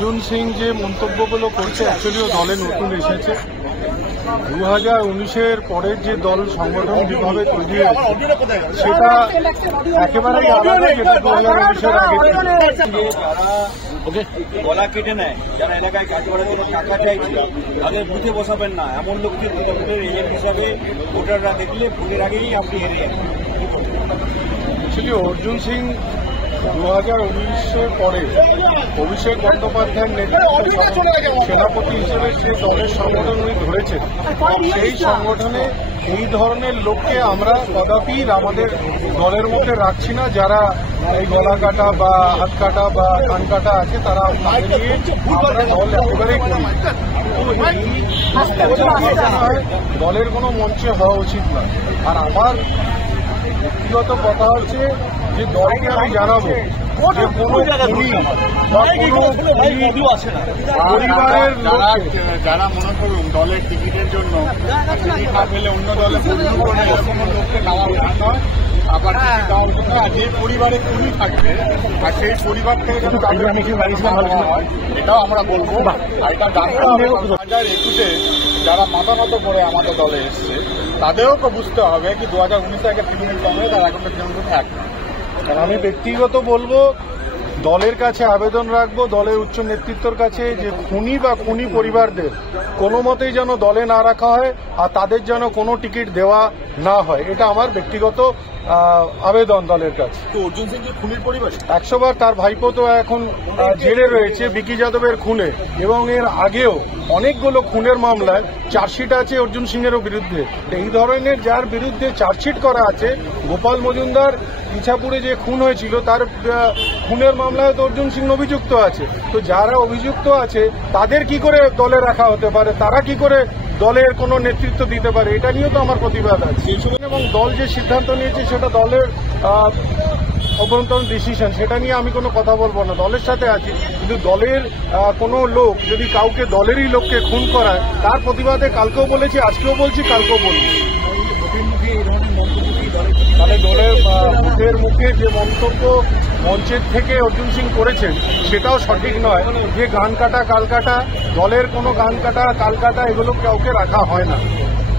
অর্জুন সিং যে মন্তব্যগুলো করছে অ্যাকচুয়ালি ও দলে নতুন এসেছে। 2019-এর পরের যে দল সংগঠন যেভাবে তৈরি হয়েছে সেটা একেবারেই আলাদা, যেটা 2019-এর আগে। গলা কেটে নেয়, যারা এলাকায় কাজ করার জন্য টাকা চাইছে তাদের বুথে বসাবেন না, এমন লোককে ভোটের এজেন্ট হিসাবে ভোটাররা দেখলে ভোটের আগেই আপনি হেরে যাবেন। অ্যাকচুয়ালি অর্জুন সিং 2019-এর পরে অভিষেক বন্দ্যোপাধ্যায়ের নেতৃত্বে সেনাপতি হিসেবে সে দলের সংগঠন উনি ধরেছেন। সেই সংগঠনে এই ধরনের লোককে আমরা কদাপি আমাদের দলের মধ্যে রাখছি না। যারা এই গলা কাটা বা হাত কাটা বা কান কাটা আছে তারা নিয়ে আমরা দল একেবারেই করি। দলের কোনো মঞ্চে হওয়া উচিত না। আর আমার ব্যক্তিগত কথা হচ্ছে যে দলকে আমি জানাবো যে কোনো পরিবারের যারা মনে করুন দলের টিকিটের জন্য টিকিট না পেলে অন্য দলে লোককে নেওয়া উচিত নয়। আবার যে পরিবারে খুনি থাকবে আর সেই পরিবার থেকে এটাও আমরা বলবো। আর এটা জানতে হবে 2021-এ যারা মাথা মতো করে আমাদের দলে এসছে তাদেরও বুঝতে হবে কি 2019-এ একটা তৃণমূল কংগ্রেস আর এখন তৃণমূল এক। আমি ব্যক্তিগত বলবো, দলের কাছে আবেদন রাখবো, দলের উচ্চ নেতৃত্বের কাছে, যে খুনি বা খুনি পরিবারদের কোনো মতেই যেন দলে না রাখা হয় আর তাদের যেন কোনো টিকিট দেওয়া না হয়। এটা আমার ব্যক্তিগত আবেদন দলের কাছে। অর্জুন সিং কি খুনির পরিবার? 100 বার। তার ভাইপো তো এখন জেলে রয়েছে বিকি যাদবের খুনে, এবং এর আগেও অনেকগুলো খুনের মামলায় চার্জশিট আছে অর্জুন সিংয়েরও বিরুদ্ধে। এই ধরনের যার বিরুদ্ধে চার্জশিট করা আছে, গোপাল মজুমদার ইছাপুরে যে খুন হয়েছিল তার খুনের মামলায় তো অর্জুন সিং অভিযুক্ত আছে। তো যারা অভিযুক্ত আছে তাদের কি করে দলে রাখা হতে পারে, তারা কি করে দলের কোনো নেতৃত্ব দিতে পারে, এটা নিয়েও তো আমার প্রতিবাদ আছে। এবং দল যে সিদ্ধান্ত নিয়েছে সেটা দলের অভ্যন্তরীণ ডিসিশন, সেটা নিয়ে আমি কোনো কথা বলবো না। দলের সাথে আছি, কিন্তু দলের কোনো লোক যদি কাউকে দলেরই লোককে খুন করায় তার প্রতিবাদে কালকেও বলেছি, আজকেও বলছি, কালকেও বলবো। তাহলে দলের মুখের মুখে যে মন্তব্য মঞ্চের থেকে অর্জুন সিং করেছেন সেটাও সঠিক নয়। যে গান কাটা কাল কাটা, দলের কোনো গান কাটা কাল কাটা এগুলো কাউকে রাখা হয় না।